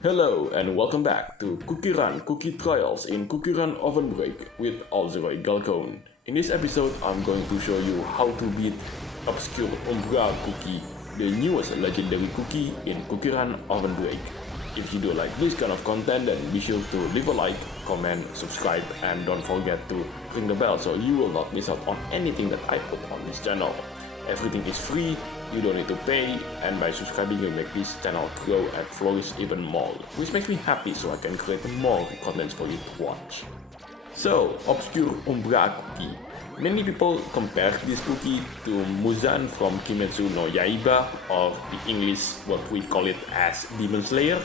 Hello and welcome back to CookieRun Cookie Trials in CookieRunOvenBreak with Alzeroy Galcone. In this episode, I'm going to show you how to beat Obscureumbracookie, the newest legendary cookie in CookieRunOvenBreak. If you do like this kind of content, then be sure to leave a like, comment, subscribe, and don't forget to ring the bell so you will not miss out on anything that I put on this channel. Everything is free, you don't need to pay, and by subscribing you make this channel grow and flourish even more, which makes me happy so I can create more content for you to watch. So, Obscureumbracookie. Many people compare this cookie to Muzan from Kimetsu no Yaiba, or in English what we call it as Demon Slayer.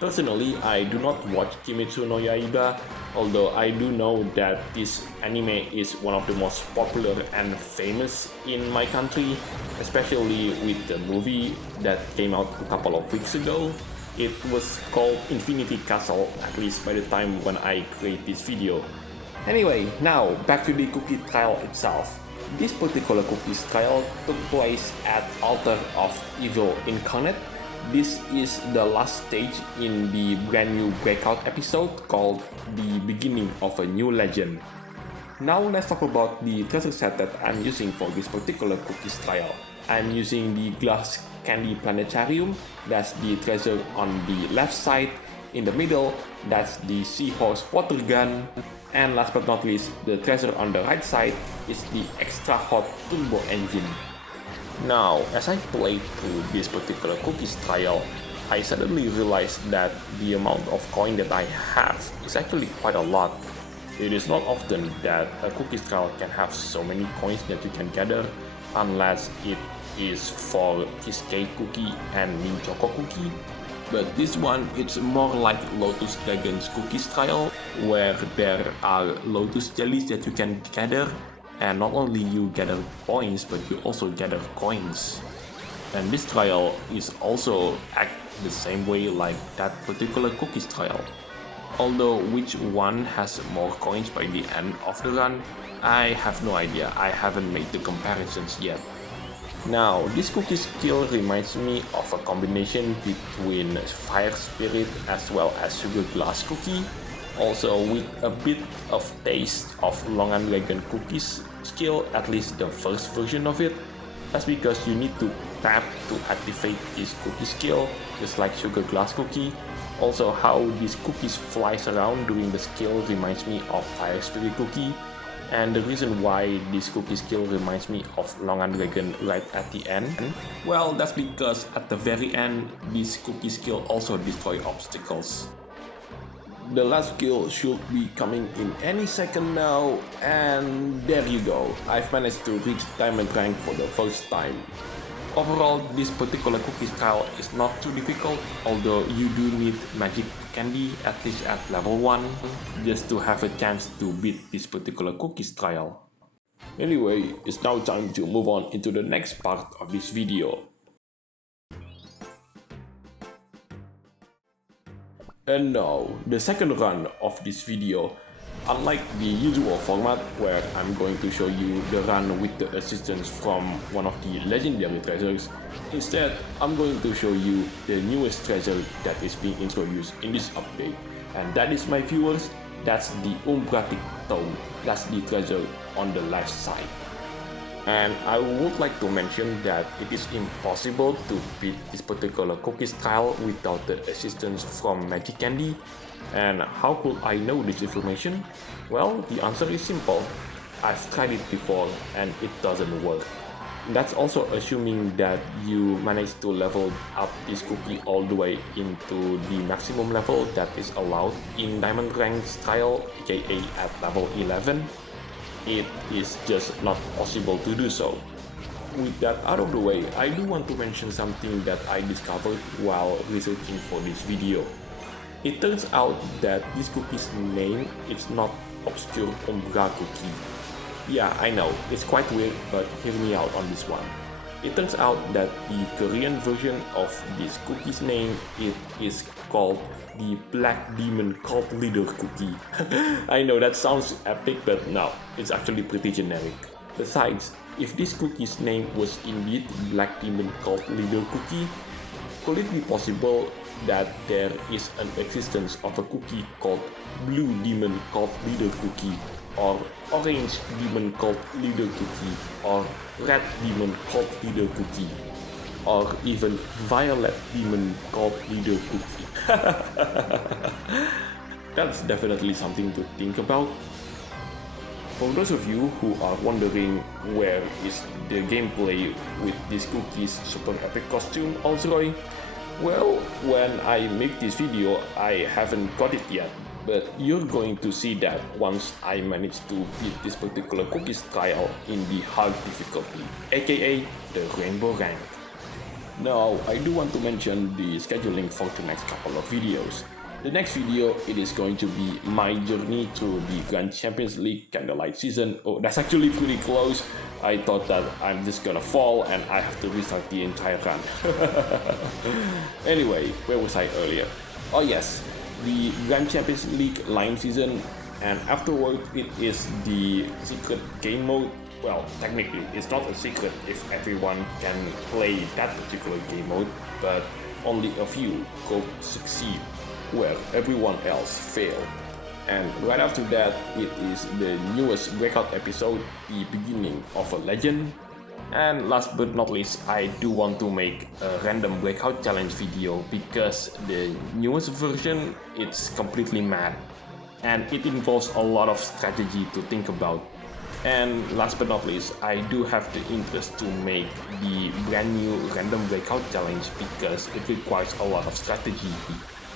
Personally, I do not watch Kimetsu no Yaiba, although I do know that this anime is one of the most popular and famous in my country, especially with the movie that came out a couple of weeks ago. It was called Infinity Castle, at least by the time when I create this video. Anyway, now back to the cookie trial itself. This particular cookies trial took place at Altar of Evil Incarnate. This is the last stage in the brand new breakout episode called The Beginning of a New Legend. Now let's talk about the treasure set that I'm using for this particular cookies trial. I'm using the glass candy planetarium, that's the treasure on the left side. In the middle, that's the seahorse water gun. And last but not least, the treasure on the right side is the extra hot turbo engine. Now, as I played through this particular cookies trial, I suddenly realized that the amount of coin that I have is actually quite a lot. It is not often that a cookies trial can have so many coins that you can gather, unless it is for cheesecake cookie and mint choco cookie. But this one, it's more like Lotus Dragon's cookies trial, where there are lotus jellies that you can gather. And not only you gather points, but you also gather coins. And this trial is also act the same way like that particular cookies trial. Although which one has more coins by the end of the run, I have no idea. I haven't made the comparisons yet. Now, this cookie skill reminds me of a combination between Fire Spirit as well as Sugar Glass Cookie, also with a bit of taste of Longan Dragon Cookies skill, at least the first version of it. That's because you need to tap to activate this cookie skill, just like Sugar Glass Cookie. Also, how these cookies flies around during the skill reminds me of Fire Spirit Cookie. And the reason why this cookie skill reminds me of Longan Dragon right at the end, well, that's because at the very end, this cookie skill also destroys obstacles. The last skill should be coming in any second now, and there you go. I've managed to reach Diamondrank for the first time. Overall, this particular cookies trial is not too difficult, although you do need magic candy at least at level 1 just to have a chance to beat this particular cookies trial. Anyway, it's now time to move on into the next part of this video. And now, the second run of this video. Unlike the usual format where I'm going to show you the run with the assistance from one of the legendary treasures, instead I'm going to show you the newest treasure that is being introduced in this update. And that is, my viewers, that's the Umbratic Tome. That's the treasure on the left side. And I would like to mention that it is impossible to beat this particular cookies trial without the assistance from Magic Candy. And how could I know this information? Well, the answer is simple. I've tried it before and it doesn't work. That's also assuming that you manage to level up this cookie all the way into the maximum level that is allowed in Diamondrank trial, aka at level 11. It is just not possible to do so. With that out of the way, I do want to mention something that I discovered while researching for this video. It turns out that this cookie's name is not Obscureumbracookie. Yeah, I know, it's quite weird, but hear me out on this one. It turns out that the Korean version of this cookie's name, it is called the Black Demon Cult Leader Cookie. I know that sounds epic, but no, it's actually pretty generic. Besides, if this cookie's name was indeed Black Demon Cult Leader Cookie, Could it be possible that there is an existence of a cookie called blue demon called leader cookie, or orange demon called leader cookie, or red demon called leader cookie, or even violet demon called leader cookie? That's definitely something to think about. For those of you who are wondering where is the gameplay with this cookie's super epic costume Alzroy, well, when I make this video I haven't got it yet, but you're going to see that once I manage to beat this particular cookie's trial in the hard difficulty, aka the rainbow rank. Now, I do want to mention the scheduling for the next couple of videos. The next video, it is going to be my journey through the Grand Champions League Candlelight season. Oh, that's actually pretty close. I thought that I'm just gonna fall and I have to restart the entire run. Anyway, where was I earlier? Oh yes, the Grand Champions League Line season, and afterward it is the secret game mode. Well, technically, it's not a secret if everyone can play that particular game mode, but only a few could succeed where everyone else failed. And right after that, it is the newest breakout episode, the beginning of a legend. And last but not least, I do want to make a random breakout challenge video because the newest version, it's completely mad. And it involves a lot of strategy to think about. And last but not least, I do have the interest to make the brand new random breakout challenge because it requires a lot of strategy.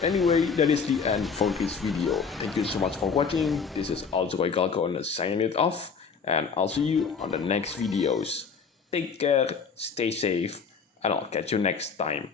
Anyway, that is the end for this video. Thank you so much for watching. This is Alzroy Galcon signing it off, and I'll see you on the next videos. Take care, stay safe, and I'll catch you next time.